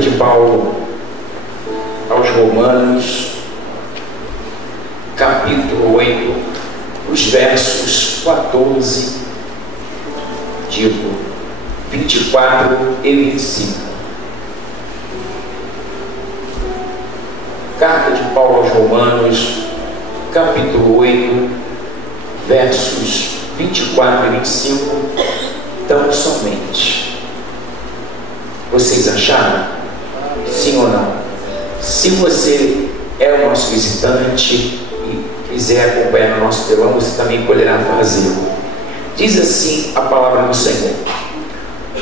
de Paulo aos Romanos, capítulo 8, os versos 14, 24 e 25. Carta de Paulo aos Romanos, capítulo 8, versos 24 e 25, tão somente. Vocês acharam? Sim ou não? Se você é o nosso visitante e quiser acompanhar o nosso telão, você também poderá fazê-lo. Diz assim a palavra do Senhor: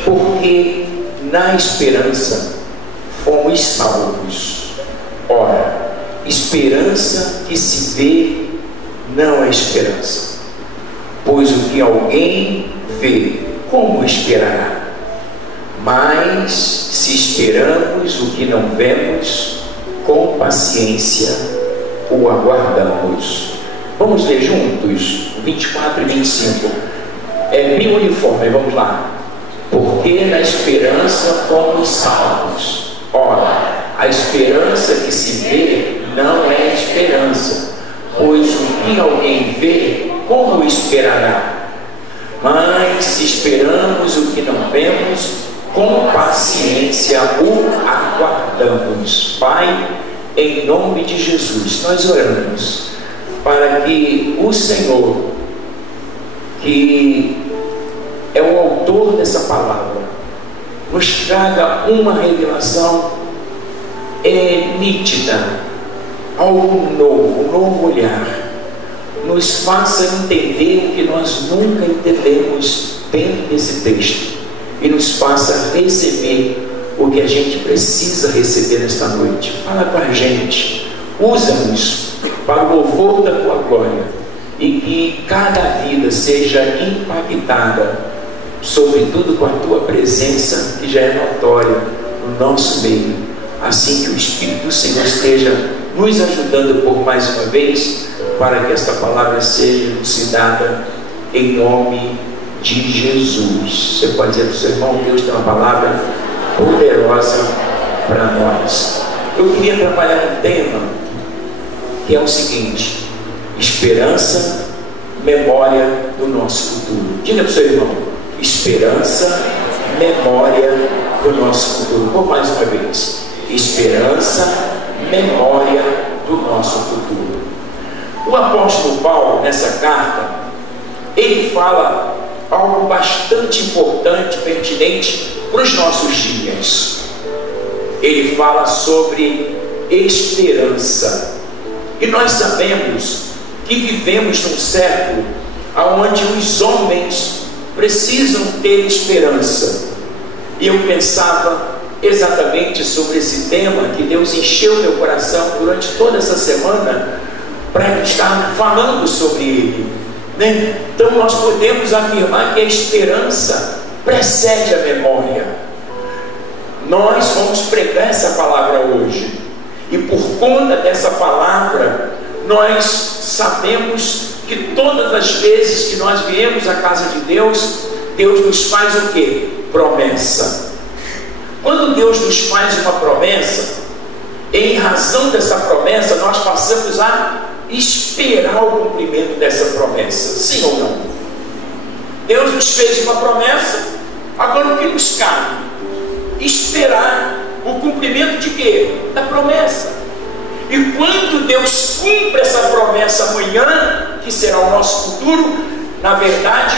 porque na esperança fomos salvos. Ora, esperança que se vê não é esperança, pois o que alguém vê, como esperará? Mas se esperamos o que não vemos, com paciência o aguardamos. Vamos ler juntos 24 e 25. É bem uniforme, vamos lá. Porque na esperança fomos salvos. Ora, a esperança que se vê não é esperança, pois o que alguém vê, como esperará? Mas se esperamos o que não vemos, com paciência o aguardamos. Pai, em nome de Jesus, nós oramos para que o Senhor, que é o autor dessa palavra, nos traga uma revelação nítida, algo novo, um novo olhar, nos faça entender o que nós nunca entendemos dentro desse texto e nos faça receber o que a gente precisa receber nesta noite. Fala com a gente, usa-nos para o louvor da tua glória e que cada vida seja impactada, sobretudo com a tua presença, que já é notória no nosso meio. Assim que o Espírito do Senhor esteja nos ajudando por mais uma vez, para que esta palavra seja elucidada em nome de Jesus. Você pode dizer para o seu irmão: Deus tem uma palavra poderosa para nós. Eu queria trabalhar um tema que é o seguinte: esperança, memória do nosso futuro. Diga para o seu irmão: esperança, memória do nosso futuro. Por mais uma vez: esperança, memória do nosso futuro. O apóstolo Paulo, nessa carta, ele fala algo bastante importante, pertinente para os nossos dias. Ele fala sobre esperança. E nós sabemos que vivemos num século onde os homens precisam ter esperança. E eu pensava exatamente sobre esse tema, que Deus encheu meu coração durante toda essa semana para estar falando sobre ele, né? Então nós podemos afirmar que a esperança precede a memória. Nós vamos pregar essa palavra hoje, e por conta dessa palavra nós sabemos que todas as vezes que nós viemos à casa de Deus, Deus nos faz o quê? Promessa. Quando Deus nos faz uma promessa, em razão dessa promessa, nós passamos a esperar o cumprimento dessa promessa. Sim ou não? Deus nos fez uma promessa, agora o que nos cabe? Esperar o cumprimento de quê? Da promessa. E quando Deus cumpre essa promessa amanhã, que será o nosso futuro, na verdade,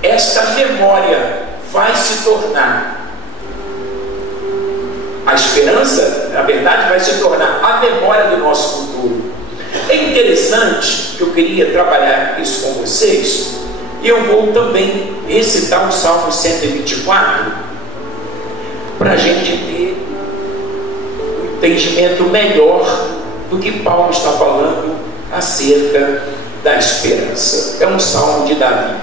esta memória vai se tornar, a esperança, na verdade, vai se tornar a memória do nosso futuro. É interessante que eu queria trabalhar isso com vocês, e eu vou também recitar o Salmo 124, para a gente ter um entendimento melhor do que Paulo está falando acerca da esperança. É um salmo de Davi.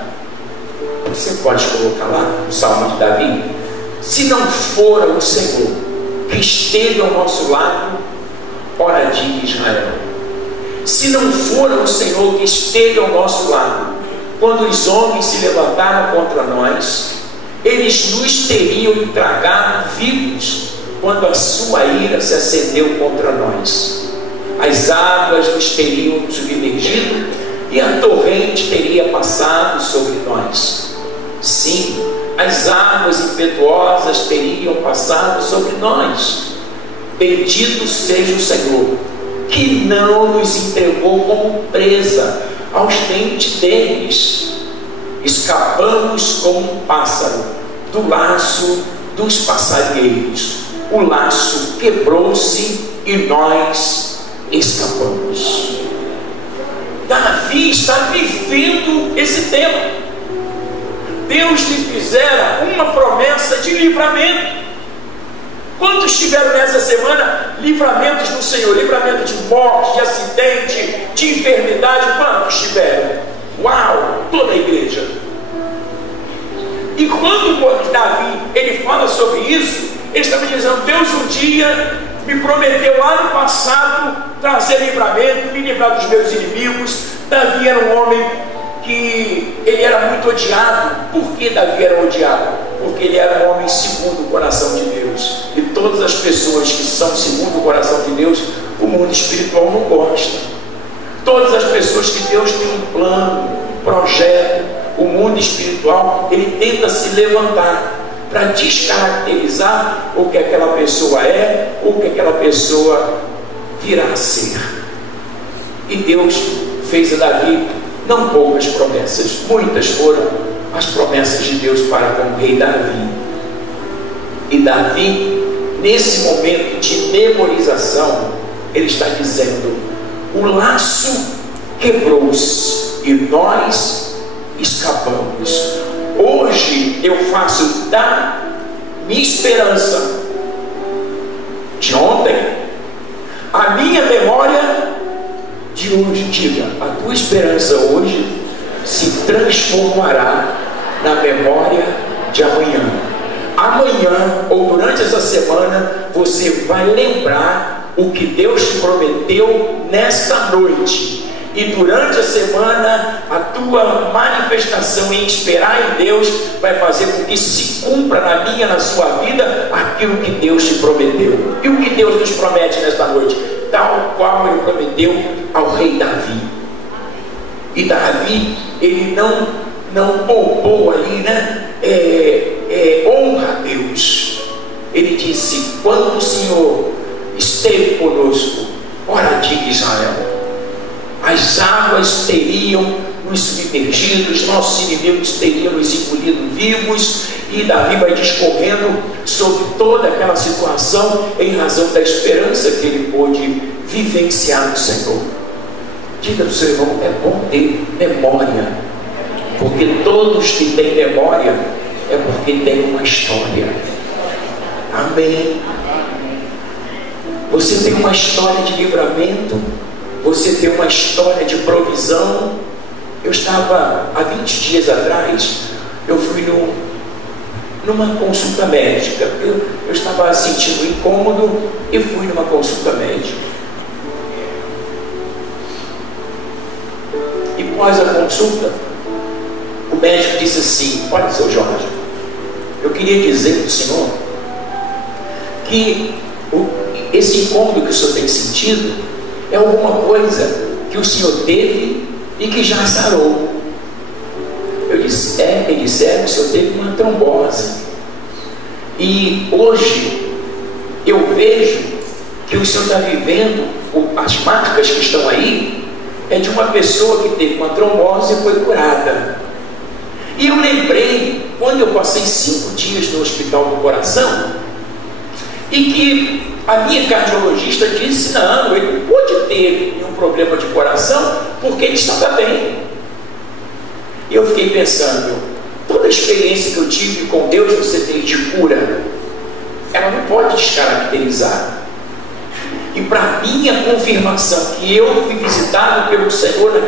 Você pode colocar lá o salmo de Davi? Se não fora o Senhor que esteve ao nosso lado, ora diga Israel. Se não fora o Senhor que esteve ao nosso lado, quando os homens se levantaram contra nós, eles nos teriam tragado vivos. quando a sua ira se acendeu contra nós. As águas nos teriam submergido e a torrente teria passado sobre nós. Sim, as águas impetuosas teriam passado sobre nós. Bendito seja o Senhor, que não nos entregou como presa aos dentes deles. Escapamos como um pássaro do laço dos passarinheiros. O laço quebrou-se e nós escapamos. Davi está vivendo esse tempo. Deus lhe fizera uma promessa de livramento. Quantos tiveram nessa semana livramentos do Senhor? Livramento de morte, de acidente, de enfermidade. Quantos tiveram? Uau! Toda a igreja. E quando Davi ele fala sobre isso, ele estava dizendo: Deus um dia me prometeu lá no passado trazer livramento, me livrar dos meus inimigos. Davi era um homem que ele era muito odiado. Por que Davi era odiado? Porque ele era um homem segundo o coração de Deus. E todas as pessoas que são segundo o coração de Deus, o mundo espiritual não gosta. Todas as pessoas que Deus tem um plano, um projeto, o mundo espiritual, ele tenta se levantar para descaracterizar o que aquela pessoa é, o que aquela pessoa virá a ser. E Deus fez a Davi não poucas promessas, muitas foram as promessas de Deus para com o rei Davi. E Davi, nesse momento de memorização, ele está dizendo: o laço quebrou-se e nós escapamos. Hoje eu faço da minha esperança de ontem a minha memória de hoje. Diga: a tua esperança hoje se transformará na memória de amanhã. Amanhã ou durante essa semana você vai lembrar o que Deus te prometeu nesta noite. E durante a semana a tua manifestação em esperar em Deus vai fazer com que se cumpra na minha, na sua vida, aquilo que Deus te prometeu. E o que Deus nos promete nesta noite? Tal qual ele prometeu ao rei Davi. E Davi, ele não poupou ali, né? Honra a Deus. Ele disse: quando o Senhor esteve conosco, ora diga Israel, as águas teriam nos submergido, os nossos inimigos teriam nos engolido vivos. E Davi vai discorrendo sobre toda aquela situação em razão da esperança que ele pôde vivenciar no Senhor. Diga para o seu irmão: é bom ter memória, porque todos que têm memória é porque tem uma história. Amém. Você tem uma história de livramento, você tem uma história de provisão. Eu estava há 20 dias atrás, eu fui numa consulta médica. Eu estava sentindo incômodo e fui numa consulta médica. E após a consulta, o médico disse assim: olha, seu Jorge, eu queria dizer para o senhor que esse incômodo que o senhor tem sentido é alguma coisa que o senhor teve e que já sarou. Eu disse: ele disse: o senhor teve uma trombose. E hoje eu vejo que o senhor está vivendo, as marcas que estão aí, é de uma pessoa que teve uma trombose e foi curada. E eu lembrei, quando eu passei 5 dias no hospital do coração, e que a minha cardiologista disse: não, ele não pôde ter nenhum problema de coração, porque ele estava bem. E eu fiquei pensando, toda a experiência que eu tive com Deus, você tem de cura, ela não pode descaracterizar. E para minha confirmação que eu fui visitado pelo Senhor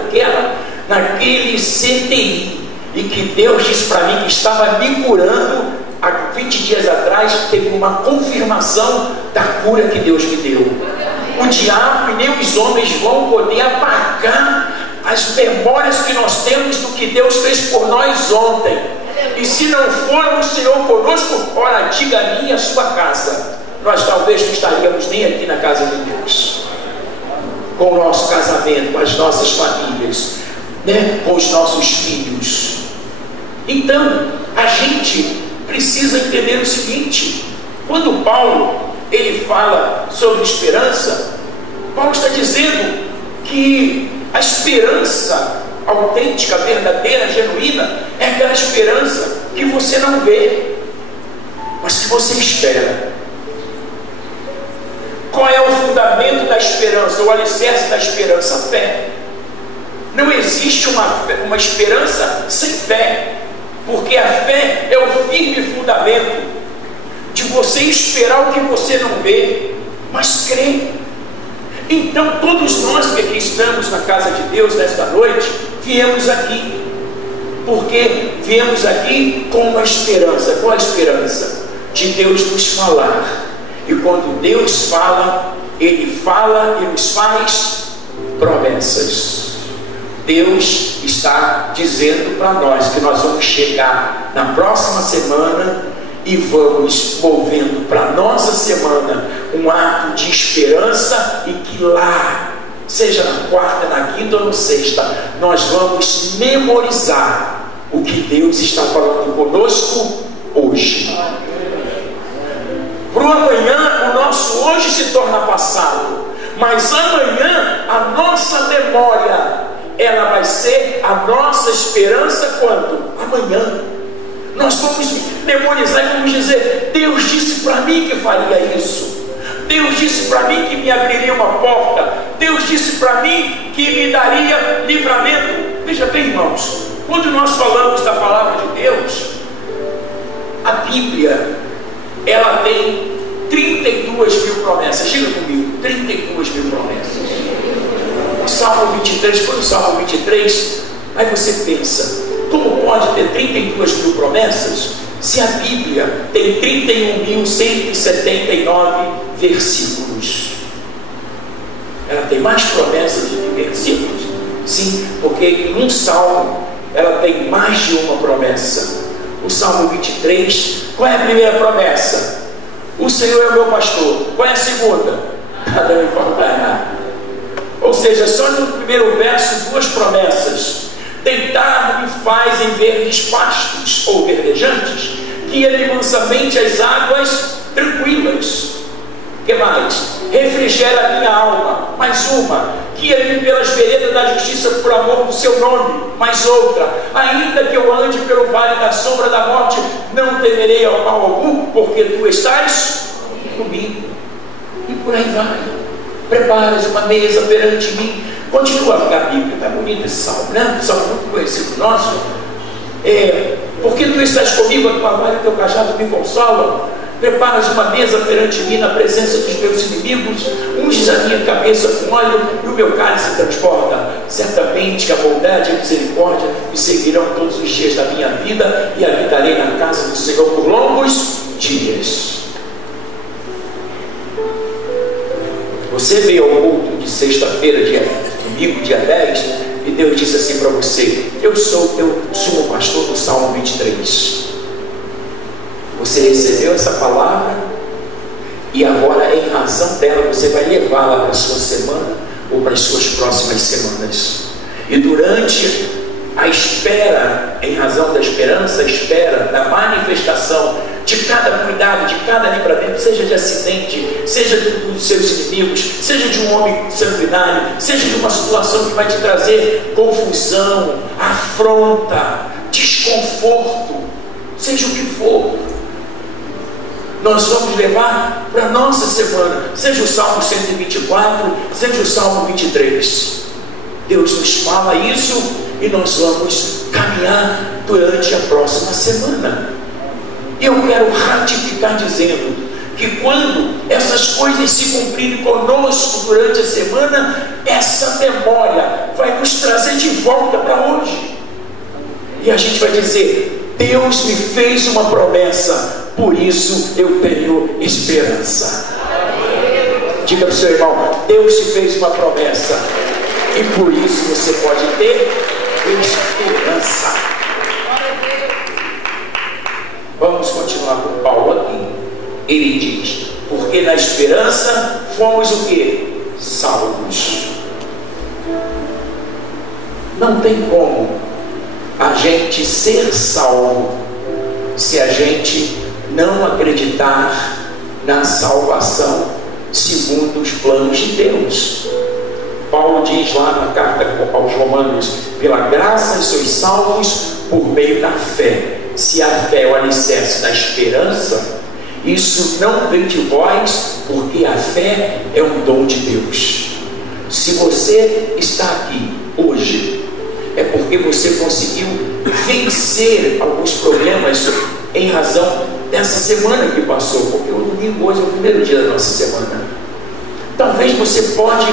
naquele CTI, e que Deus disse para mim que estava me curando, há 20 dias atrás teve uma confirmação da cura que Deus me deu. O diabo e nem os homens vão poder apagar as memórias que nós temos do que Deus fez por nós ontem. E se não for o Senhor conosco, ora, diga a mim e a sua casa, nós talvez não estaríamos nem aqui na casa de Deus, com o nosso casamento, com as nossas famílias, né? Com os nossos filhos. Então, a gente precisa entender o seguinte: quando Paulo ele fala sobre esperança, Paulo está dizendo que a esperança autêntica, verdadeira, genuína, é aquela esperança que você não vê, mas que você espera. Qual é o fundamento da esperança, o alicerce da esperança? A fé. Não existe uma esperança sem fé, porque a fé é o firme fundamento de você esperar o que você não vê, mas crê. Então todos nós que aqui estamos na casa de Deus nesta noite, viemos aqui, porque viemos aqui com uma esperança. Qual a esperança? De Deus nos falar. E quando Deus fala, Ele fala e nos faz promessas. Deus está dizendo para nós que nós vamos chegar na próxima semana e vamos movendo para a nossa semana um ato de esperança, e que lá, seja na quarta, na quinta ou na sexta, nós vamos memorizar o que Deus está falando conosco hoje. Para o amanhã, o nosso hoje se torna passado, mas amanhã a nossa memória, ela vai ser a nossa esperança. Quando? Amanhã nós vamos memorizar e vamos dizer: Deus disse para mim que faria isso, Deus disse para mim que me abriria uma porta, Deus disse para mim que me daria livramento. Veja bem, irmãos, quando nós falamos da palavra de Deus, a Bíblia, ela tem 32 mil promessas. Diga comigo, 32 mil promessas. O Salmo 23, foi o Salmo 23, aí você pensa: como pode ter 32 mil promessas se a Bíblia tem 31.179 versículos? Ela tem mais promessas do que versículos? Sim, porque num salmo ela tem mais de uma promessa. O Salmo 23, qual é a primeira promessa? O Senhor é o meu pastor. Qual é a segunda? Nada me faltará. Ou seja, só no primeiro verso, duas promessas: deitar-me faz em verdes pastos ou verdejantes, guia-me mansamente às águas tranquilas. Que mais? Refrigera a minha alma. Mais uma: guia-me pelas veredas da justiça por amor do seu nome. Mais outra: ainda que eu ande pelo vale da sombra da morte, não temerei ao mal algum, porque tu estás comigo. E por aí vai. Preparas uma mesa perante mim. Continua a Bíblia, está bonito esse salmo, né? Um salmo muito conhecido nosso. Porque tu estás comigo, a tua vara e o teu cajado me consolam. Preparas uma mesa perante mim na presença dos meus inimigos, unges a minha cabeça com óleo e o meu cálice transborda. Certamente que a bondade e a misericórdia me seguirão todos os dias da minha vida, e habitarei na casa do Senhor por longos dias. Você veio ao culto de sexta-feira, domingo, dia 10, e Deus disse assim para você: eu sou o teu sumo pastor, do Salmo 23. Você recebeu essa palavra e agora, em razão dela, você vai levá-la para a sua semana ou para as suas próximas semanas. E durante a espera, em razão da esperança, a espera da manifestação de cada cuidado, de cada livramento, seja de acidente, seja dos seus inimigos, seja de um homem sanguinário, seja de uma situação que vai te trazer confusão, afronta, desconforto, seja o que for, nós vamos levar para a nossa semana, seja o Salmo 124, seja o Salmo 23. Deus nos fala isso e nós vamos caminhar durante a próxima semana. Eu quero ratificar dizendo que quando essas coisas se cumprirem conosco durante a semana, essa memória vai nos trazer de volta para hoje. E a gente vai dizer: Deus me fez uma promessa, por isso eu tenho esperança. Diga para o seu irmão: Deus te fez uma promessa, e por isso você pode ter esperança. Vamos continuar com Paulo aqui. Ele diz: porque porque na esperança fomos o quê? Salvos. Não tem como a gente ser salvo se a gente não acreditar na salvação segundo os planos de Deus. Paulo diz lá na carta aos Romanos: pela graça sois salvos por meio da fé. Se a fé é o alicerce da esperança, isso não vem de vós, porque a fé é um dom de Deus. Se você está aqui hoje, é porque você conseguiu vencer alguns problemas em razão dessa semana que passou, porque o domingo hoje é o primeiro dia da nossa semana. Talvez você pode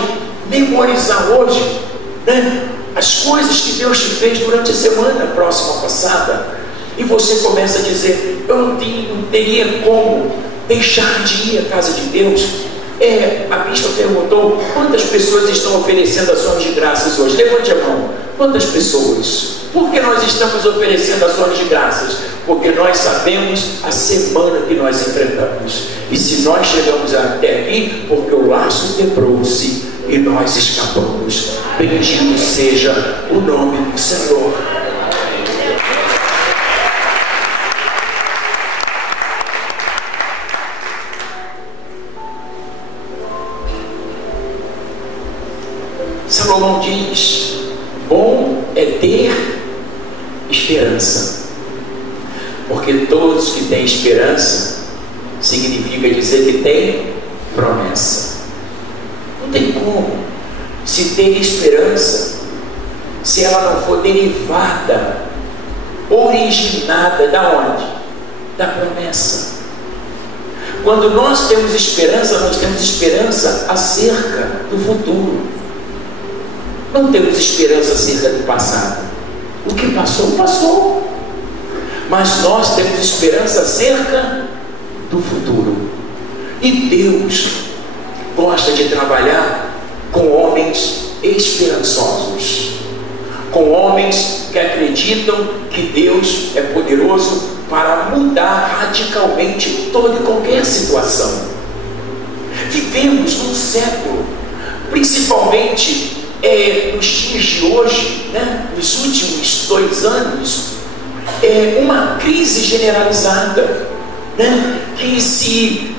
memorizar hoje, né, as coisas que Deus te fez durante a semana próxima passada, e você começa a dizer: eu não teria como deixar de ir à casa de Deus. A bispa perguntou: quantas pessoas estão oferecendo ações de graças hoje? Levante a mão. Quantas pessoas? Por que nós estamos oferecendo ações de graças? Porque nós sabemos a semana que nós enfrentamos, e se nós chegamos até aqui, porque o laço quebrou-se e nós escapamos. Bendito seja o nome do Senhor. Salomão diz: bom é ter esperança, porque todos que têm esperança significa dizer que tem promessa. Não tem como se ter esperança se ela não for derivada, originada da onde? Da promessa. Quando nós temos esperança acerca do futuro. Não temos esperança acerca do passado. O que passou, passou. Mas nós temos esperança acerca do futuro. E Deus gosta de trabalhar com homens esperançosos, com homens que acreditam que Deus é poderoso para mudar radicalmente toda e qualquer situação. Vivemos num século, principalmente nos dias de hoje, né, nos últimos 2 anos, uma crise generalizada, né, que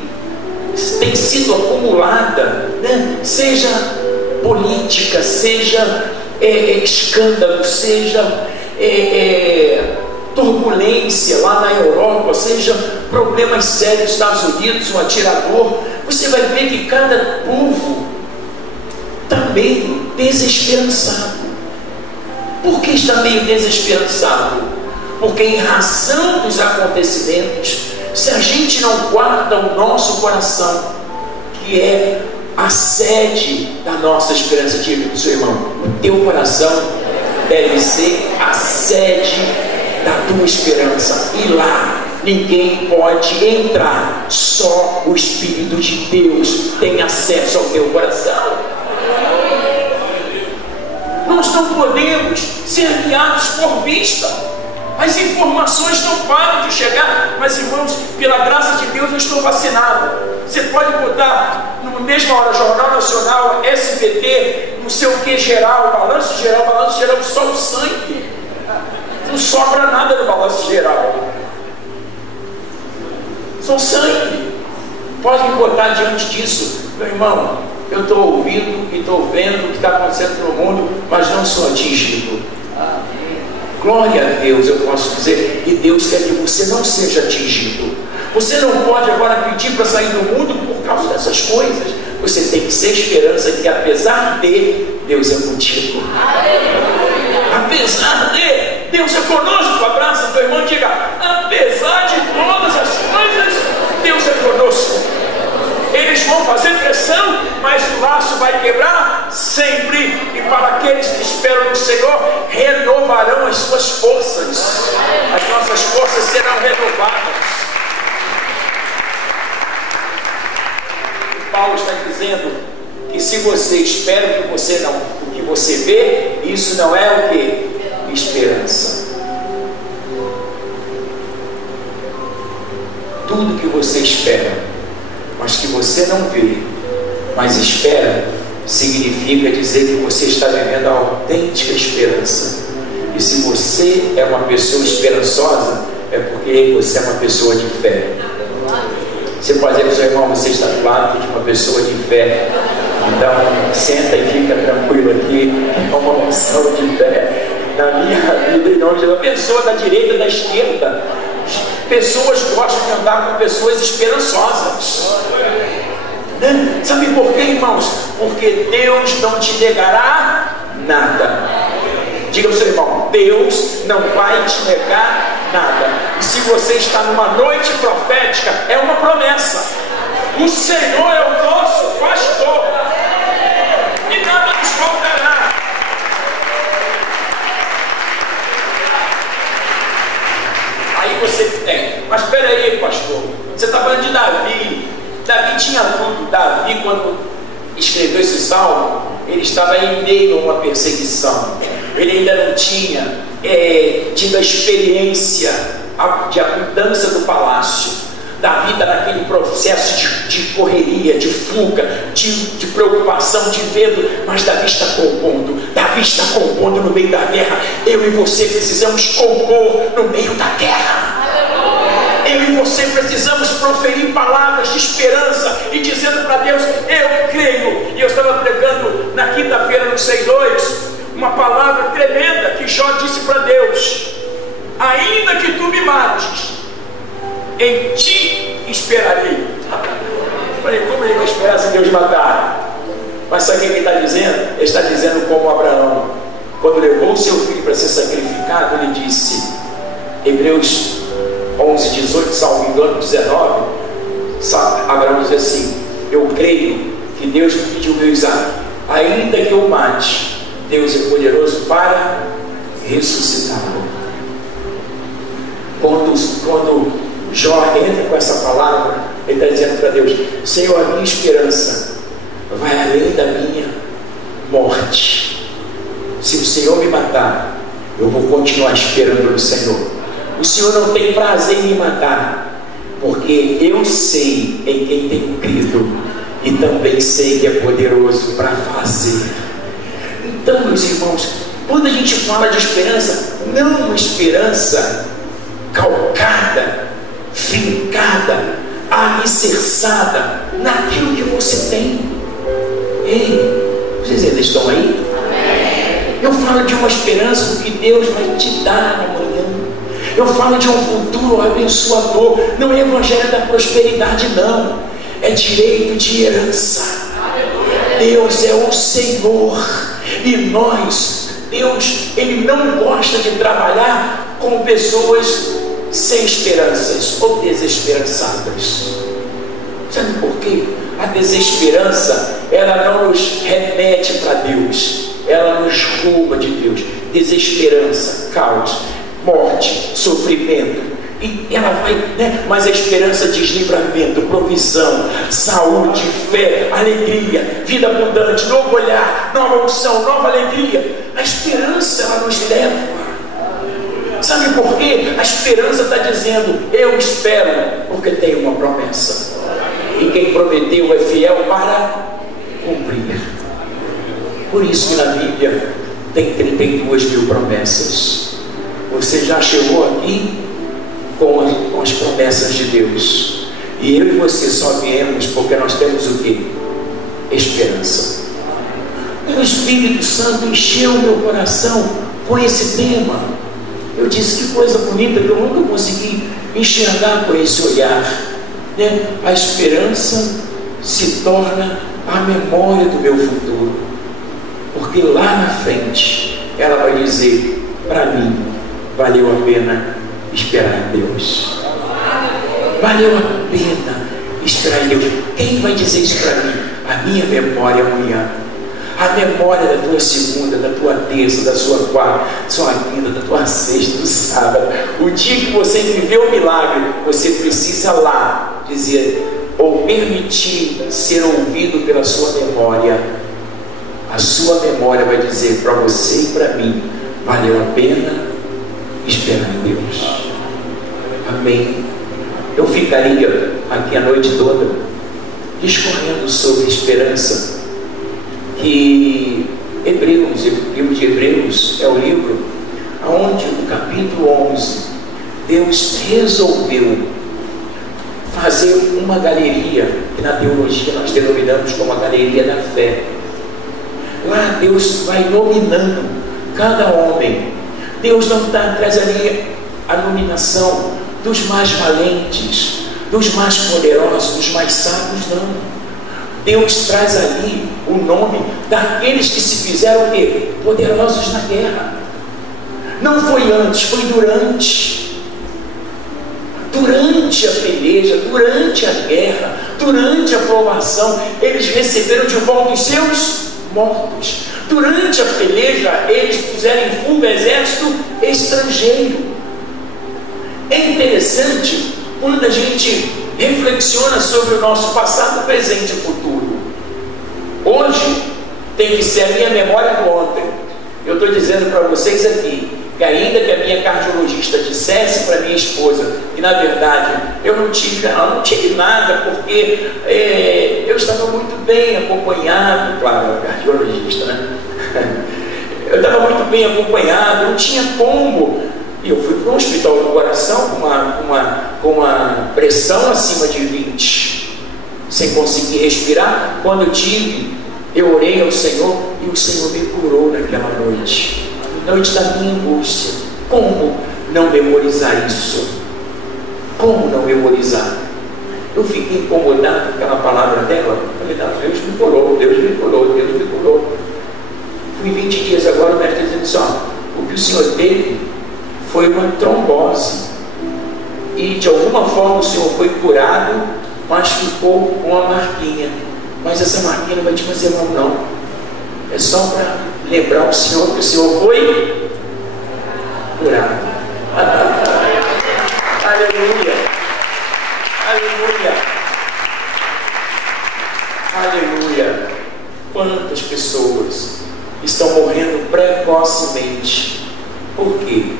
tem sido acumulada, né, seja política, seja escândalo, seja turbulência lá na Europa, seja problemas sérios nos Estados Unidos, um atirador. Você vai ver que cada povo está meio desesperançado. Por que está meio desesperançado? Porque em razão dos acontecimentos, se a gente não guarda o nosso coração, que é a sede da nossa esperança, diga para o seu irmão: o teu coração deve ser a sede da tua esperança, e lá ninguém pode entrar, só o Espírito de Deus tem acesso ao teu coração. Nós não podemos ser guiados por vista. As informações não param de chegar. Mas, irmãos, pela graça de Deus eu estou vacinado. Você pode botar na mesma hora Jornal Nacional, SBT, não sei o que geral, balanço geral, só o sangue. Não sobra nada no balanço geral. Só sangue. Pode me botar diante disso, meu irmão. Eu estou ouvindo e estou vendo o que está acontecendo no mundo, mas não sou atingido. Glória a Deus, eu posso dizer que Deus quer que você não seja atingido. Você não pode agora pedir para sair do mundo por causa dessas coisas. Você tem que ser esperança que, apesar de, Deus é contigo. Apesar de, Deus é conosco. Abraça teu irmão e diga: apesar de todas as coisas, Deus é conosco. Eles vão fazer pressão, mas o laço vai quebrar sempre. E para aqueles que esperam no Senhor, renovarão as suas forças. As nossas forças serão renovadas. E Paulo está dizendo que se você espera o que você vê, isso não é o que? Esperança. Tudo que você espera, mas que você não vê, mas espera, significa dizer que você está vivendo a autêntica esperança. E se você é uma pessoa esperançosa, é porque você é uma pessoa de fé. Você pode dizer para o seu irmão, você está do lado de uma pessoa de fé. Então, senta e fica tranquilo aqui, é uma unção de fé na minha vida, em nome de Deus. Pessoa da direita e da esquerda. Pessoas gostam de andar com pessoas esperançosas. Sabe por quê, irmãos? Porque Deus não te negará nada. Diga para o seu irmão, Deus não vai te negar nada. E se você está numa noite profética, é uma promessa. O Senhor é o nosso pastor e nada nos faltará. Aí você tem, mas espera aí, pastor, você está falando de Davi. Davi tinha tudo. Davi, quando escreveu esse salmo, ele estava em meio a uma perseguição. Ele ainda não tinha tido a experiência de abundância do palácio. Davi está naquele processo de correria, de fuga, de preocupação, de medo, mas Davi está compondo. Davi está compondo no meio da guerra. Eu e você precisamos compor no meio da guerra. Eu e você precisamos proferir palavras de esperança e dizendo para Deus, eu creio. E eu estava pregando na quinta-feira no 6.2 uma palavra tremenda que Jó disse para Deus: ainda que tu me mates, em ti esperarei. Eu falei, como ele vai esperar se Deus matar? Mas sabe o que ele está dizendo? Ele está dizendo como Abraão, quando levou o seu filho para ser sacrificado, ele disse, Hebreus 11:18, salvo engano, 19, Abraão diz assim, eu creio que Deus me pediu meu Isaac, ainda que eu mate, Deus é poderoso para ressuscitá-lo. Quando Jó entra com essa palavra, ele está dizendo para Deus, Senhor, a minha esperança vai além da minha morte. Se o Senhor me matar, eu vou continuar esperando no Senhor. O Senhor não tem prazer em me matar, porque eu sei em quem tenho crido e também sei que é poderoso para fazer. Então, meus irmãos, quando a gente fala de esperança, não uma esperança calcada, fincada, alicerçada naquilo que você tem. Ei, vocês ainda estão aí? Amém. Eu falo de uma esperança do que Deus vai te dar amanhã. Eu falo de um futuro abençoador. Não é evangelho da prosperidade, não. É direito de herança. Deus é o Senhor. E nós, Deus, Ele não gosta de trabalhar com pessoas sem esperanças ou desesperançadas. Sabe por quê? A desesperança, ela não nos remete para Deus, ela nos rouba de Deus. Desesperança, caos, morte, sofrimento. E ela vai, né? Mas a esperança diz livramento, provisão, saúde, fé, alegria, vida abundante, novo olhar, nova unção, nova alegria. A esperança, ela nos leva. Sabe por quê? A esperança está dizendo, eu espero, porque tem uma promessa. E quem prometeu é fiel para cumprir. Por isso que na Bíblia tem 32.000 promessas. Você já chegou aqui com as promessas de Deus. E eu e você só viemos porque nós temos o quê? Esperança. O Espírito Santo encheu meu coração com esse tema. Eu disse, que coisa bonita, que eu nunca consegui enxergar com esse olhar, né? A esperança se torna a memória do meu futuro, porque lá na frente ela vai dizer, para mim valeu a pena esperar em Deus. Valeu a pena esperar em Deus. Quem vai dizer isso para mim? A minha memória amanhã. A memória da tua segunda, da tua terça, da sua quarta, da sua quinta, da tua sexta, do sábado. O dia que você viveu o milagre, você precisa lá dizer, ou permitir ser ouvido pela sua memória. A sua memória vai dizer para você e para mim, valeu a pena esperar em Deus. Amém. Eu ficaria aqui a noite toda, discorrendo sobre esperança, que Hebreus, o livro de Hebreus é o livro onde, no capítulo 11, Deus resolveu fazer uma galeria, que na teologia nós denominamos como a galeria da fé. Lá Deus vai nominando cada homem. Deus não traz ali a nominação dos mais valentes, dos mais poderosos, dos mais sábios, não. Deus traz ali o nome daqueles que se fizeram o quê? Poderosos na guerra. Não foi antes, foi durante. Durante a peleja, durante a guerra, durante a provação, eles receberam de volta os seus mortos. Durante a peleja, eles puseram em fuga exército estrangeiro. É interessante quando a gente reflexiona sobre o nosso passado, presente e futuro. Hoje tem que ser a minha memória do ontem. Eu estou dizendo para vocês aqui que ainda que a minha cardiologista dissesse para minha esposa que na verdade eu não tive nada, porque eu estava muito bem acompanhado, claro, a cardiologista, né? Eu estava muito bem acompanhado, não tinha como. E eu fui para um hospital do coração com uma pressão acima de 20, sem conseguir respirar. Quando eu orei ao Senhor e o Senhor me curou naquela noite. Noite da minha angústia. Como não memorizar isso? Como não memorizar? Eu fiquei incomodado com aquela palavra dela. Falei, não, Deus me curou, Deus me curou, Deus me curou. Fui 20 dias agora, o médico dizendo assim, o que o senhor teve foi uma trombose. E de alguma forma o senhor foi curado, mas ficou com uma marquinha. Mas essa marquinha não vai te fazer mal, não. É só para lembrar o senhor que o senhor foi curado. Aleluia, aleluia, aleluia. Quantas pessoas estão morrendo precocemente? Por quê?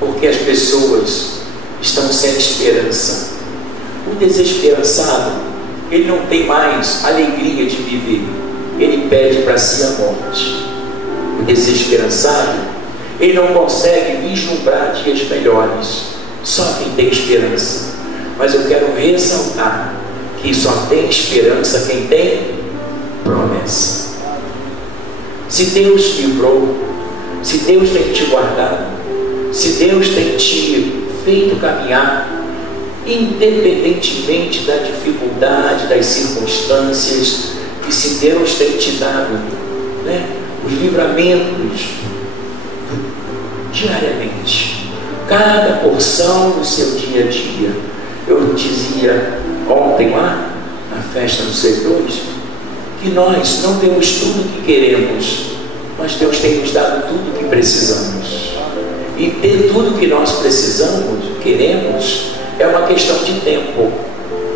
Porque as pessoas estão sem esperança. O desesperançado, ele não tem mais alegria de viver, ele pede para si a morte. O desesperançado, ele não consegue vislumbrar dias melhores. Só quem tem esperança. Mas eu quero ressaltar que só tem esperança quem tem promessa. Se Deus te livrou, se Deus tem te guardado, se Deus tem te feito caminhar, independentemente da dificuldade, das circunstâncias, e se Deus tem te dado, né, os livramentos diariamente, cada porção do seu dia a dia. Eu dizia ontem lá na festa dos servidores que nós não temos tudo o que queremos, mas Deus tem nos dado tudo o que precisamos. E ter tudo o que nós precisamos, queremos, é uma questão de tempo,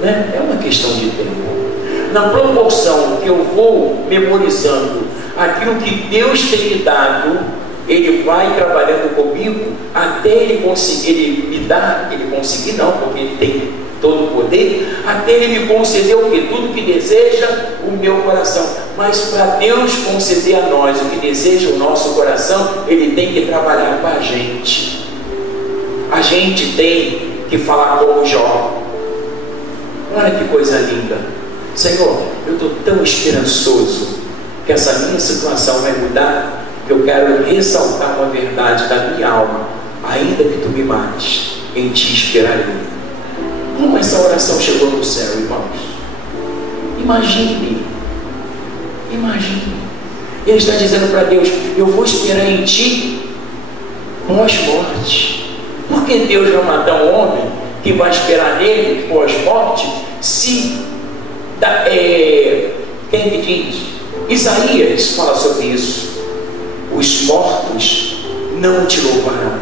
né? É uma questão de tempo. Na proporção que eu vou memorizando aquilo que Deus tem me dado, Ele vai trabalhando comigo até Ele conseguir, Ele me dar, Ele conseguir não, porque Ele tem todo o poder, até Ele me conceder o que? Tudo que deseja o meu coração. Mas para Deus conceder a nós o que deseja o nosso coração, Ele tem que trabalhar com a gente. A gente tem que falar como Jó. Olha que coisa linda. Senhor, eu estou tão esperançoso que essa minha situação vai mudar, que eu quero ressaltar uma verdade da minha alma. Ainda que tu me mates, em ti esperarei. Como essa oração chegou no céu, irmãos? Imagine. Ele está dizendo para Deus, eu vou esperar em ti pós-morte. Por que Deus vai matar um homem que vai esperar nele pós-morte? Se quem que diz? Isaías fala sobre isso. Os mortos não te louvarão,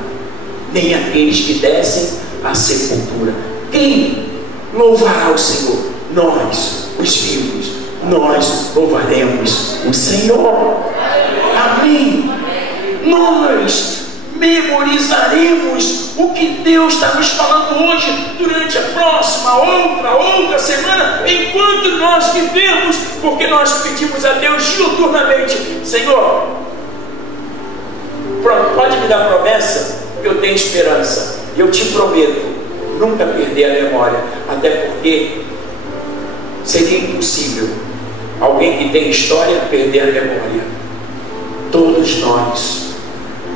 nem aqueles que descem à sepultura. Quem louvará o Senhor? Nós, os vivos, nós louvaremos o Senhor. Amém. Nós memorizaremos o que Deus está nos falando hoje durante a próxima próxima, outra semana, enquanto nós vivemos, porque nós pedimos a Deus diuturnamente: Senhor, pode me dar promessa, eu tenho esperança, e eu te prometo nunca perder a memória, até porque seria impossível alguém que tem história perder a memória. Todos nós,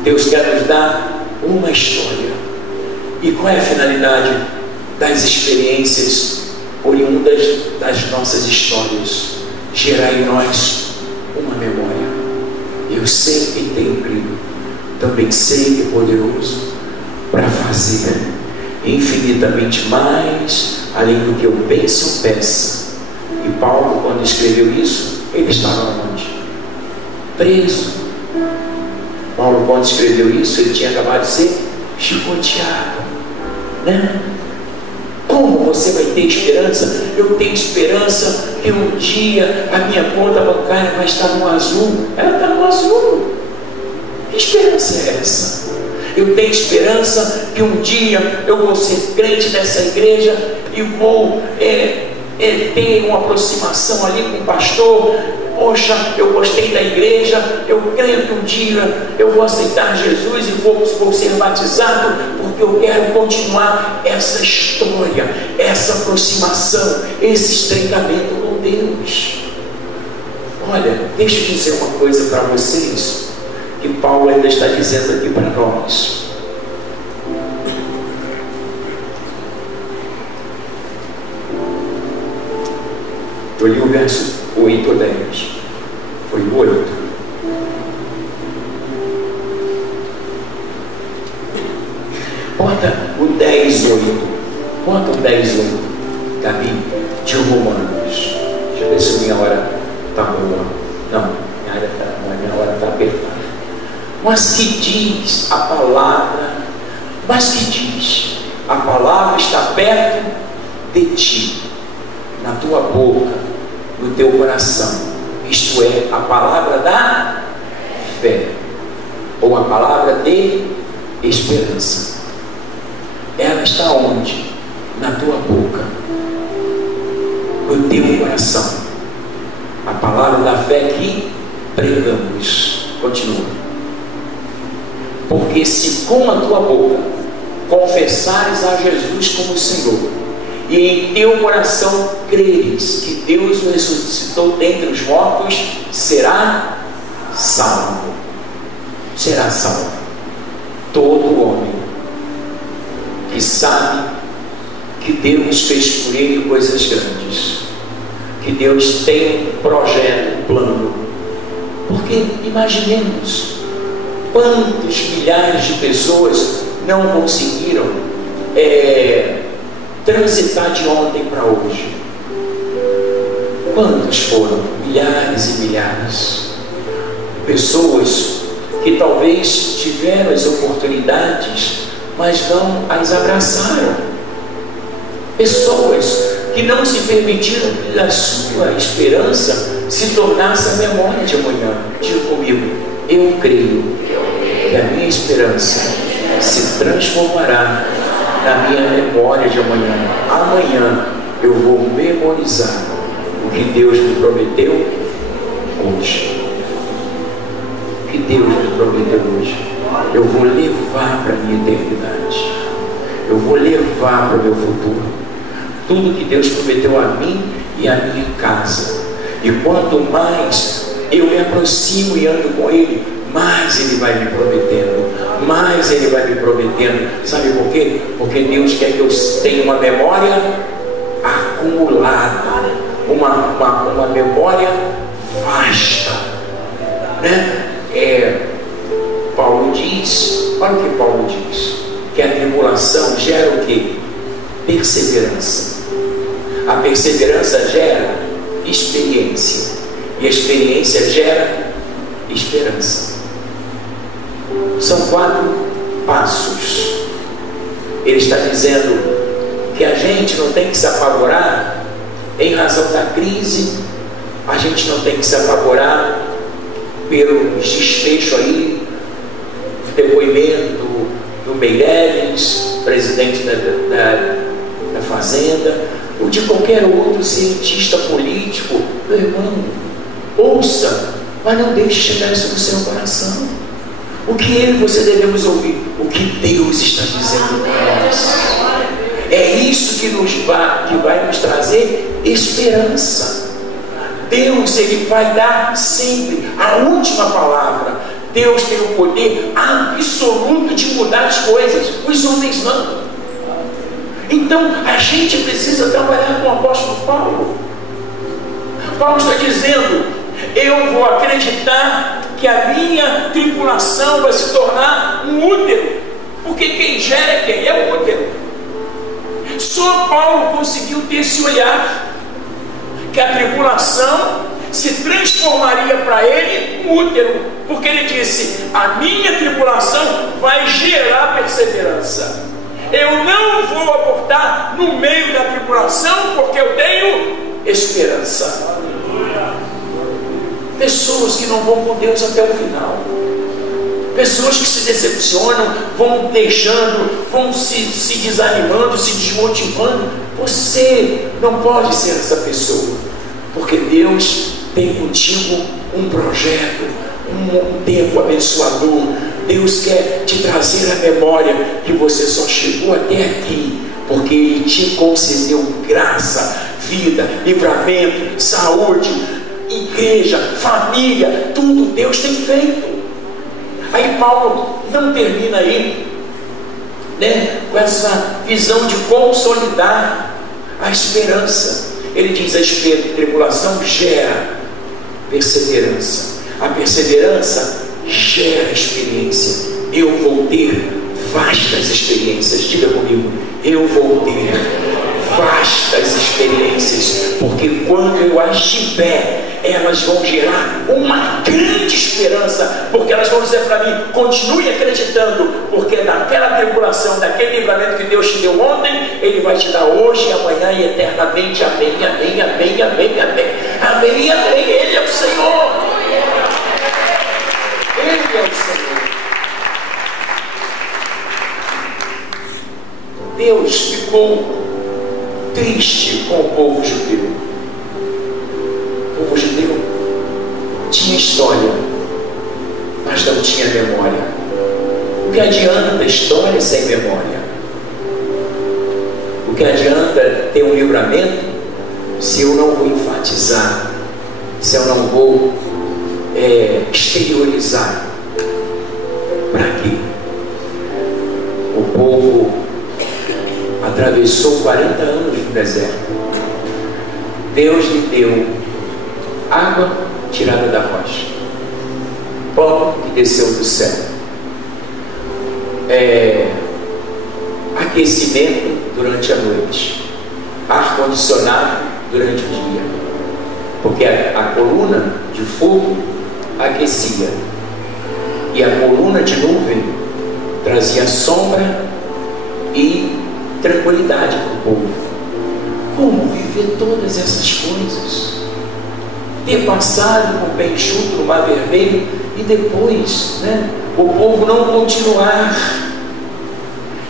Deus quer nos dar uma história. E qual é a finalidade das experiências oriundas das nossas histórias? Gerar em nós uma memória. Eu sei quem tem crido, também sei que é poderoso para fazer infinitamente mais além do que eu penso ou peça. E Paulo, quando escreveu isso, ele estava onde? Preso. Paulo, quando escreveu isso, ele tinha acabado de ser chicoteado, né? Como você vai ter esperança? Eu tenho esperança que um dia a minha conta bancária vai estar no azul. Ela está no azul. Que esperança é essa? Eu tenho esperança que um dia eu vou ser crente nessa igreja e vou ter uma aproximação ali com o pastor. Poxa, eu gostei da igreja, eu creio que um dia eu vou aceitar Jesus e vou ser batizado, porque eu quero continuar essa história, essa aproximação, esse estreitamento com Deus. Olha, deixa eu dizer uma coisa para vocês, que Paulo ainda está dizendo aqui para nós. Eu li o verso 8 ou 10. Foi o 8. Bota o 10, 8. Bota o 10, 8. Gabi, de Romanos. Deixa eu ver se minha hora está boa. Não, minha hora está apertada. Mas que diz a palavra? Mas que diz? A palavra está perto de ti, na tua boca, no teu coração. Isto é, a palavra da fé, ou a palavra de esperança. Ela está onde? Na tua boca, no teu coração. A palavra da fé que pregamos. Continua. Porque se com a tua boca confessares a Jesus como Senhor, e em teu coração creres que Deus o ressuscitou dentre os mortos, será salvo. Será salvo todo homem que sabe que Deus fez por ele coisas grandes, que Deus tem um projeto, um plano. Porque imaginemos quantos milhares de pessoas não conseguiram transitar de ontem para hoje. Quantos foram? Milhares e milhares. Pessoas que talvez tiveram as oportunidades, mas não as abraçaram. Pessoas que não se permitiram que a sua esperança se tornasse a memória de amanhã. Diga comigo: eu creio que a minha esperança se transformará na minha memória de amanhã. Amanhã eu vou memorizar o que Deus me prometeu hoje. O que Deus me prometeu hoje, eu vou levar para a minha eternidade. Eu vou levar para o meu futuro tudo que Deus prometeu a mim e a minha casa. E quanto mais eu me aproximo e ando com Ele, mais Ele vai me prometendo, mais Ele vai me prometendo. Sabe por quê? Porque Deus quer que eu tenha uma memória acumulada, uma memória vasta, né? Paulo diz, olha o que Paulo diz, que a tribulação gera o quê? Perseverança. A perseverança gera experiência, e a experiência gera esperança. São 4 passos. Ele está dizendo que a gente não tem que se apavorar em razão da crise, a gente não tem que se apavorar pelo desfecho aí, do depoimento do Meirelles, presidente da fazenda, ou de qualquer outro cientista político. Meu irmão, ouça, mas não deixe chegar isso no seu coração. O que eu e você devemos ouvir? O que Deus está dizendo para nós. É isso que vai nos trazer esperança. Deus, Ele vai dar sempre a última palavra. Deus tem o poder absoluto de mudar as coisas. Os homens não. Então, a gente precisa trabalhar com o apóstolo Paulo. Paulo está dizendo: eu vou acreditar que a minha tribulação vai se tornar um útero, porque quem gera é quem? É o útero. Só Paulo conseguiu ter esse olhar, que a tribulação se transformaria para ele um útero, porque ele disse: a minha tribulação vai gerar perseverança. Eu não vou abortar no meio da tribulação, porque eu tenho esperança. Pessoas que não vão com Deus até o final, pessoas que se decepcionam, vão deixando, vão se desanimando, se desmotivando. Você não pode ser essa pessoa, porque Deus tem contigo um projeto, um tempo abençoador. Deus quer te trazer à memória que você só chegou até aqui porque Ele te concedeu graça, vida, livramento, saúde, igreja, família, tudo Deus tem feito. Aí Paulo não termina aí, né, com essa visão de consolidar a esperança. Ele diz: a tribulação gera perseverança, a perseverança gera experiência. Eu vou ter vastas experiências. Diga comigo: eu vou ter vastas experiências, porque quando eu as tiver, elas vão gerar uma grande esperança, porque elas vão dizer para mim: continue acreditando, porque daquela tribulação, daquele livramento que Deus te deu ontem, Ele vai te dar hoje, amanhã e eternamente. Amém, amém, amém, amém, amém, amém, amém. Ele é o Senhor. Ele é o Senhor. Deus ficou triste com o povo judeu. O povo judeu tinha história, mas não tinha memória. O que adianta história sem memória? O que adianta ter um livramento se eu não vou enfatizar, se eu não vou exteriorizar? Para quê? O povo atravessou 40 anos no deserto. Deus lhe deu água tirada da rocha, pão que desceu do céu, aquecimento durante a noite, ar-condicionado durante o dia, porque a coluna de fogo aquecia e a coluna de nuvem trazia sombra e tranquilidade para o povo. Como viver todas essas coisas? Ter passado com o pé enxuto no Mar Vermelho e depois, o povo não continuar.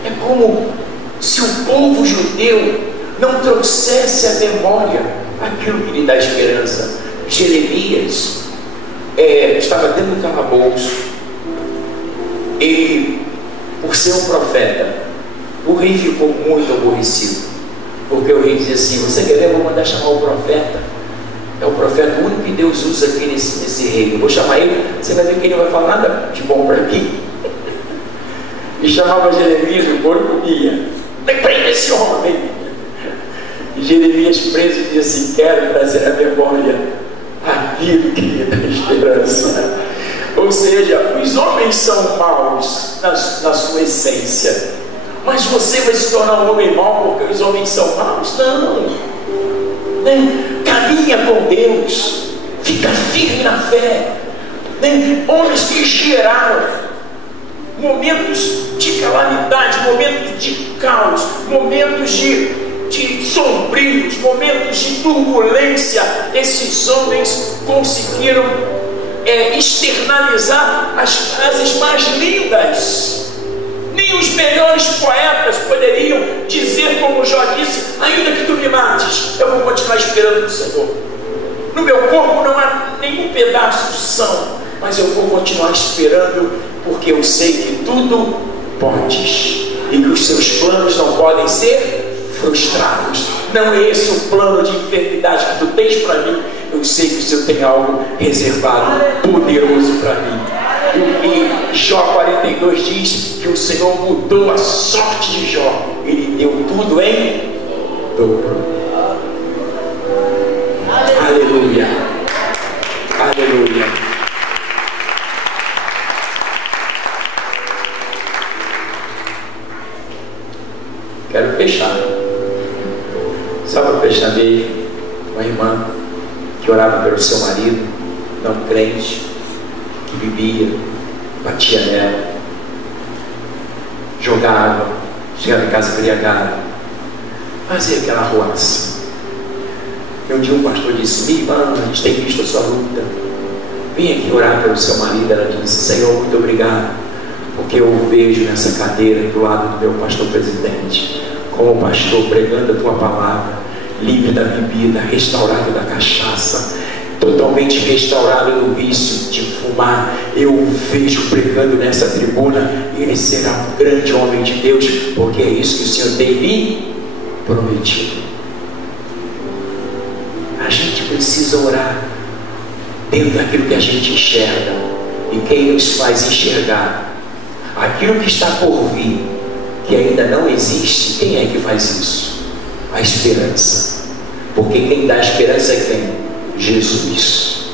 É como se o povo judeu não trouxesse à memória aquilo que lhe dá esperança. Jeremias estava dentro do calabouço. Ele, por ser um profeta, o rei ficou muito aborrecido, porque o rei dizia assim: você quer ver? Eu vou mandar chamar o profeta. É o profeta único que Deus usa aqui nesse reino. Eu vou chamar ele, você vai ver que ele não vai falar nada de bom para mim. E chamava Jeremias, o povo comia. Prenda esse homem. E Jeremias preso dizia assim: quero trazer à memória aquilo que lhe dá esperança. Ou seja, os homens são maus na sua essência, mas você vai se tornar um homem mau porque os homens são maus? Não. Caminha com Deus, fica firme na fé. Homens que geraram momentos de calamidade, momentos de caos, momentos de sombrios, momentos de turbulência. Esses homens conseguiram externalizar as frases mais lindas. Nem os melhores poetas poderiam dizer, como Jó disse: ainda que tu me mates, eu vou continuar esperando no Senhor. No meu corpo não há nenhum pedaço são, mas eu vou continuar esperando, porque eu sei que tudo podes e que os seus planos não podem ser frustrados. Não é esse o plano de enfermidade que tu tens para mim. Eu sei que o Senhor tem algo reservado, poderoso para mim. E Jó 42 diz que o Senhor mudou a sorte de Jó. Ele deu tudo em dobro. Aleluia. Aleluia. Quero fechar. Só para fechar mesmo, uma irmã que orava pelo seu marido, não crente, que bebia, batia nela, jogava, chegava em casa embriagado, fazia aquela arruaça. E um dia um pastor disse: minha irmã, a gente tem visto a sua luta, vem aqui orar pelo seu marido. Ela disse: Senhor, muito obrigado, porque eu vejo nessa cadeira do lado do meu pastor presidente, como pastor pregando a tua palavra, livre da bebida, restaurado da cachaça, totalmente restaurado do vício de fumar. Eu vejo pregando nessa tribuna, ele será um grande homem de Deus, porque é isso que o Senhor tem me prometido. A gente precisa orar dentro daquilo que a gente enxerga, e quem nos faz enxergar aquilo que está por vir, que ainda não existe, quem é que faz isso? A esperança. Porque quem dá esperança é quem? Jesus.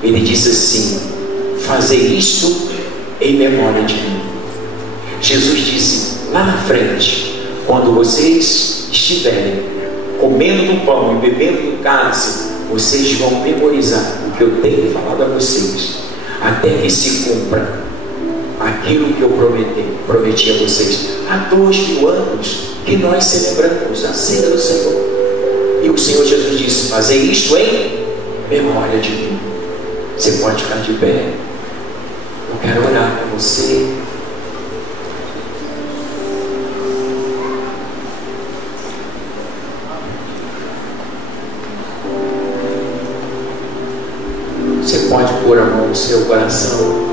Ele disse assim: fazer isto em memória de mim. Jesus disse lá na frente: quando vocês estiverem comendo do pão e bebendo do cálice, vocês vão memorizar o que eu tenho falado a vocês, até que se cumpra aquilo que eu prometi a vocês. Há 2000 anos que nós celebramos a ceia do Senhor, e o Senhor Jesus disse: fazer isto em memória de mim. Você pode ficar de pé. Eu quero orar com você. Você pode pôr a mão no seu coração.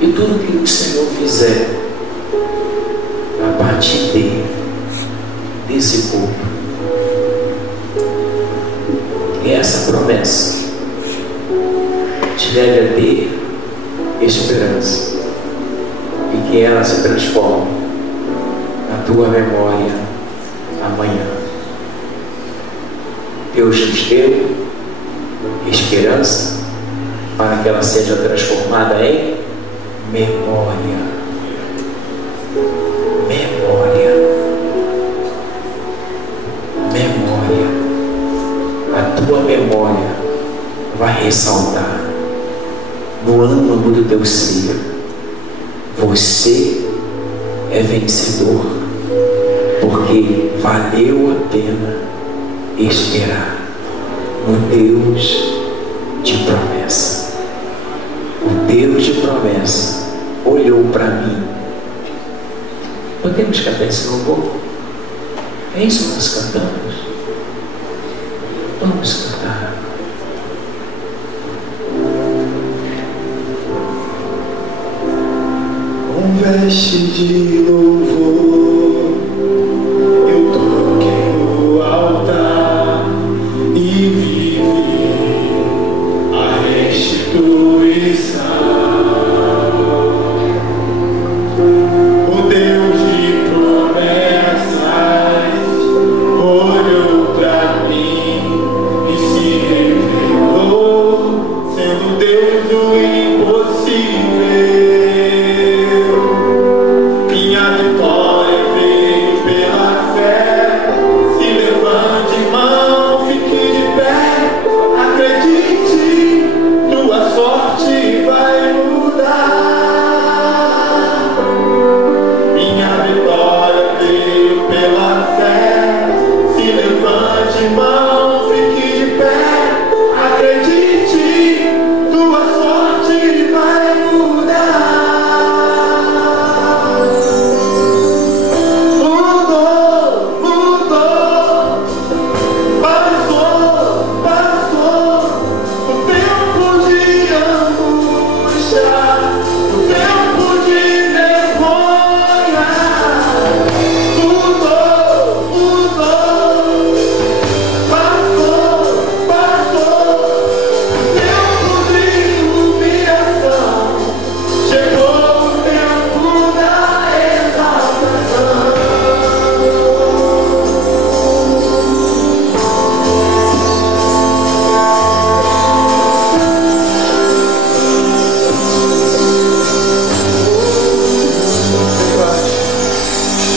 E tudo que o Senhor fizer a partir desse corpo, que essa promessa te leve a ter esperança, e que ela se transforme na tua memória amanhã. Deus nos deu esperança para que ela seja transformada em memória. Memória. Memória. A tua memória vai ressaltar no âmago do teu ser: você é vencedor, porque valeu a pena esperar no Deus de promessa. O Deus de promessa olhou para mim. Podemos cantar esse louvor? É isso que nós cantamos. Vamos cantar. Com veste de louvor eu toquei no altar e vivi a restituição. O Deus de promessas olhou pra mim e se revelou, sendo Deus do impossível. Minha vitória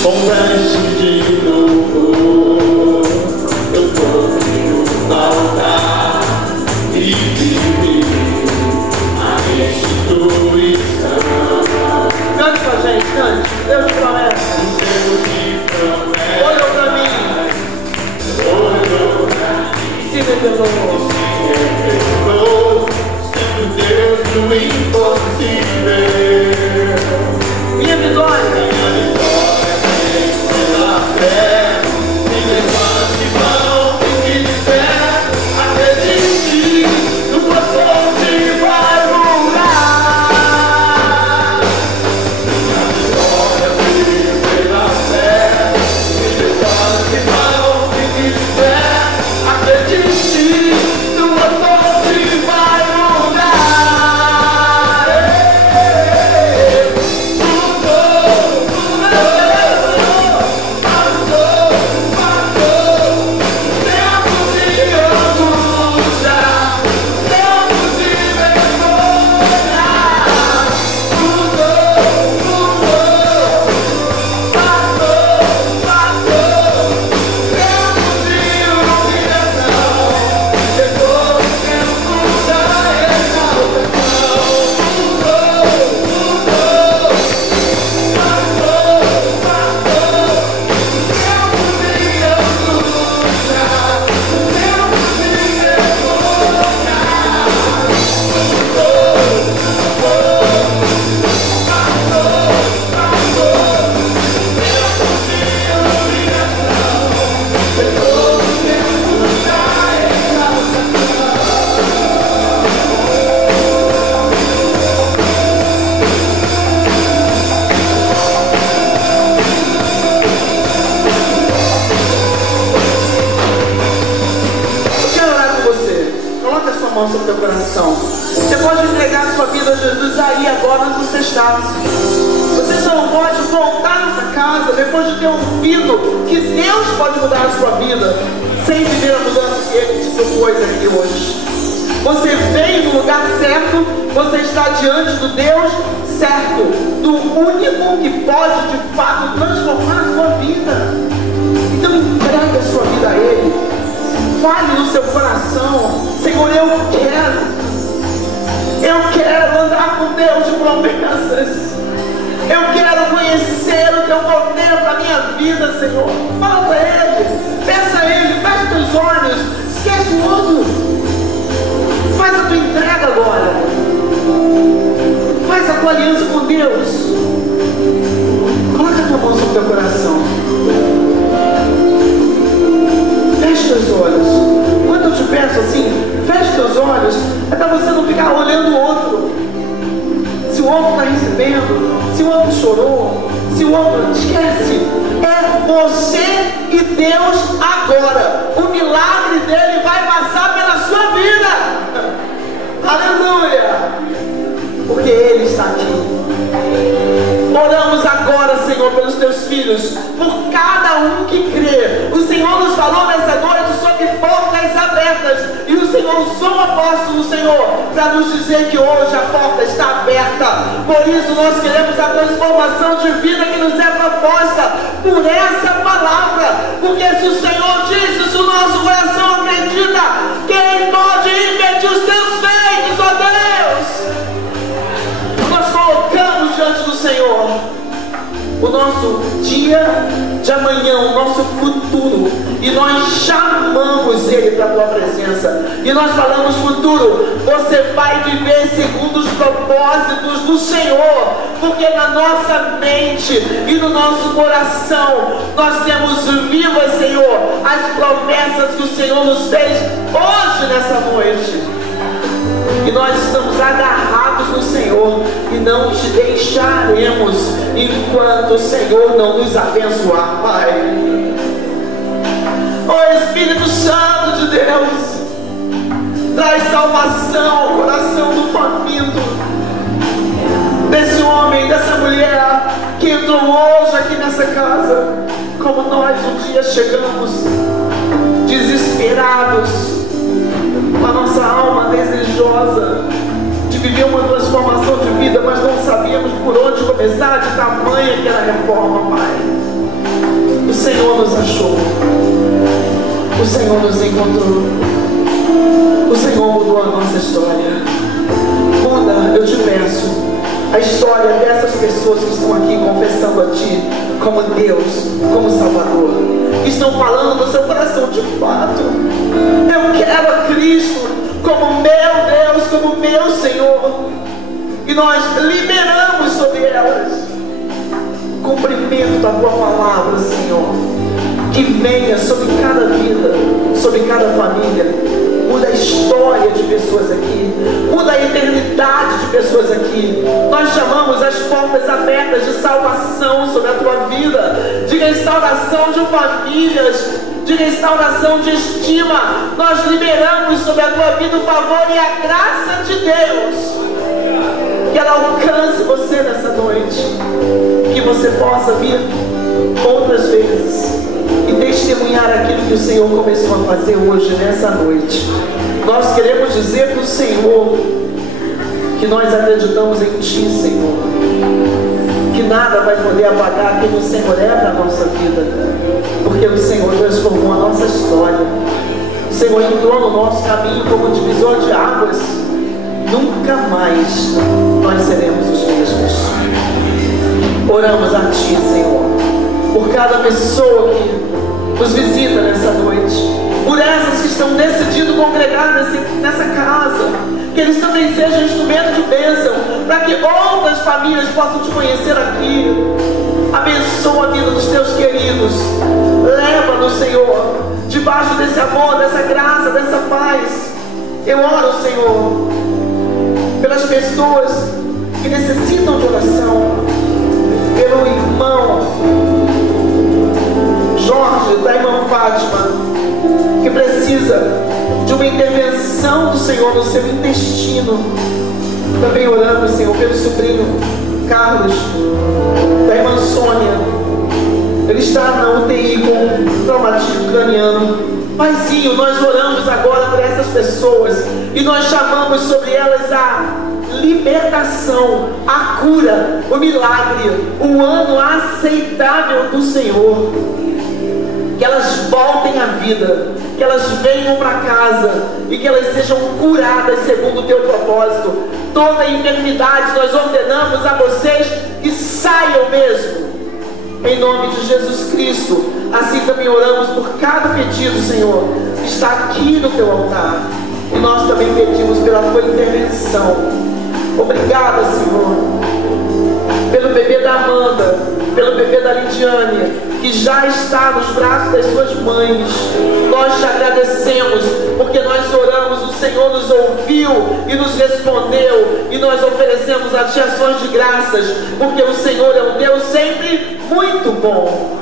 com veste de louvor, eu toque no altar e vivi a restituição. Cante com a gente, cante. Deus promete. Deus te promete. Olhou pra mim. Olhou pra mim. Se revelou. Sendo Deus do impossível. Minha vitória. Pela fé, me levante mão, fique de pé, acredite, no pastor te vai mudar. Minha vitória veio pela fé, me levante mão, fique de pé, acredite, no pastor te vai mudar. Sobre o teu coração. Você pode entregar a sua vida a Jesus aí, agora, onde você está. Você só não pode voltar nessa casa depois de ter ouvido que Deus pode mudar a sua vida, sem viver a mudança que Ele te propôs aqui hoje. Você veio no lugar certo, você está diante do Deus certo, do único que pode de fato transformar a sua vida. Então entregue a sua vida a Ele. Fale no seu coração: Senhor, eu quero andar com Deus de promessas. Eu quero conhecer o teu poder para a minha vida, Senhor. Fala para Ele, peça a Ele, fecha os olhos, esquece tudo. Faz a tua entrega agora. Faz a tua aliança com Deus. Coloca a tua mão sobre o teu coração. Feche teus olhos. Quando eu te peço assim, feche teus olhos, é para você não ficar olhando o outro. Se o outro está recebendo, se o outro chorou, se o outro... Esquece. É você e Deus agora. O milagre dele vai passar pela sua vida. Aleluia. Porque Ele está aqui. Oramos agora, Senhor, pelos teus filhos, por cada um que crê. O Senhor nos falou nessa noite sobre portas abertas, e o Senhor usou o apóstolo, Senhor, para nos dizer que hoje a porta está aberta. Por isso nós queremos a transformação de vida que nos é proposta por essa palavra, porque se o Senhor disse, se o nosso coração acredita, quem pode impedir os teus feitos, ó Deus? Nós colocamos diante do Senhor o nosso dia de amanhã, o nosso futuro, e nós chamamos Ele para a tua presença, e nós falamos: futuro, você vai viver segundo os propósitos do Senhor, porque na nossa mente e no nosso coração nós temos vivas, Senhor, as promessas que o Senhor nos fez hoje nessa noite. E nós estamos agarrados no Senhor e não te deixaremos enquanto o Senhor não nos abençoar, Pai. Ó Espírito Santo de Deus, traz salvação ao coração do faminto, desse homem, dessa mulher que entrou hoje aqui nessa casa, como nós um dia chegamos, desesperados, com a nossa alma desejosa de viver uma transformação de vida, mas não sabíamos por onde começar, de tamanha que era a reforma, Pai. Senhor nos achou, o Senhor nos encontrou, o Senhor mudou a nossa história. Muda, eu te peço, a história dessas pessoas que estão aqui confessando a Ti como Deus, como Salvador, que estão falando do seu coração de fato: eu quero a Cristo como meu Deus, como meu Senhor. E nós liberamos sobre elas o cumprimento da Tua palavra, Senhor, que venha sobre cada vida, sobre cada família. Muda a história de pessoas aqui, muda a eternidade de pessoas aqui. Nós chamamos as portas abertas de salvação sobre a tua vida, de restauração de famílias, de restauração de estima. Nós liberamos sobre a tua vida o favor e a graça de Deus. Que ela alcance você nessa noite, que você possa vir outras vezes e testemunhar aquilo que o Senhor começou a fazer hoje, nessa noite. Nós queremos dizer para o Senhor que nós acreditamos em Ti, Senhor, que nada vai poder apagar aquilo que o Senhor é para a nossa vida, porque o Senhor transformou a nossa história. O Senhor entrou no nosso caminho como divisor de águas. Nunca mais nós seremos os mesmos. Oramos a Ti, Senhor, por cada pessoa que nos visita nessa noite, por essas que estão decidindo congregar nessa casa, que eles também sejam instrumento de bênção, para que outras famílias possam Te conhecer aqui. Abençoa a vida dos Teus queridos, leva-nos, Senhor, debaixo desse amor, dessa graça, dessa paz. Eu oro, Senhor, pelas pessoas que necessitam de oração, pelo irmão Jorge, da irmã Fátima, que precisa de uma intervenção do Senhor no seu intestino. Também oramos, Senhor, pelo sobrinho Carlos, da irmã Sônia. Ele está na UTI com traumatismo craniano. Paizinho, nós oramos agora por essas pessoas e nós chamamos sobre elas a libertação, a cura, o milagre, o ano aceitável do Senhor. Que elas voltem à vida, que elas venham para casa e que elas sejam curadas segundo o Teu propósito. Toda enfermidade nós ordenamos a vocês que saiam mesmo, em nome de Jesus Cristo. Assim também oramos por cada pedido, Senhor, que está aqui no Teu altar, e nós também pedimos pela Tua intervenção. Obrigada, Senhor, pelo bebê da Amanda, pelo bebê da Lidiane, que já está nos braços das suas mães. Nós Te agradecemos, porque nós oramos, o Senhor nos ouviu e nos respondeu, e nós oferecemos a Ti ações de graças, porque o Senhor é um Deus sempre muito bom.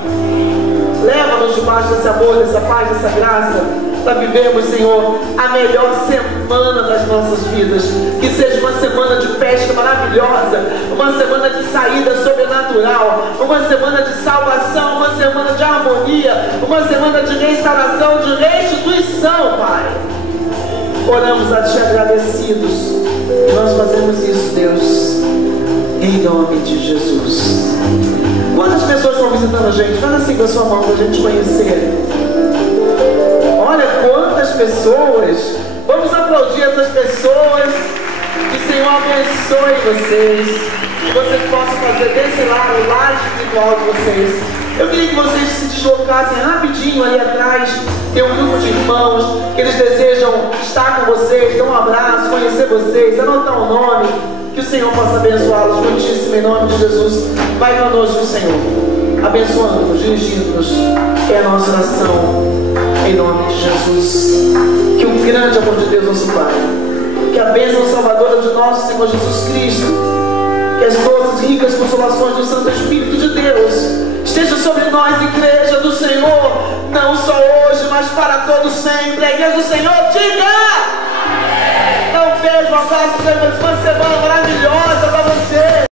Leva-nos debaixo desse amor, dessa paz, dessa graça, para vivermos, Senhor, a melhor semana das nossas vidas. Que seja uma semana de pesca maravilhosa, uma semana de saída sobrenatural, uma semana de salvação, uma semana de harmonia, uma semana de restauração, de restituição, Pai. Oramos a Ti agradecidos, e nós fazemos isso, Deus, em nome de Jesus. Quantas pessoas estão visitando a gente? Faz assim com a sua mão para a gente conhecer. Olha quantas pessoas. Vamos aplaudir essas pessoas. Que o Senhor abençoe vocês, que vocês possam fazer desse lado o lar espiritual de vocês. Eu queria que vocês se deslocassem rapidinho ali atrás. Tem um grupo de irmãos que eles desejam estar com vocês, dar um abraço, conhecer vocês, anotar o nome. Que o Senhor possa abençoá-los muitíssimo em nome de Jesus. Vai conosco, Senhor, abençoando-nos, dirigindo-nos. É a nossa oração em nome de Jesus. Que o grande amor de Deus, nosso Pai, que a bênção salvadora de nosso Senhor Jesus Cristo, que as doces e ricas consolações do Santo Espírito de Deus esteja sobre nós, igreja do Senhor, não só hoje, mas para todos sempre. A igreja do Senhor diga! Não vejo, um abraço, uma semana maravilhosa para você.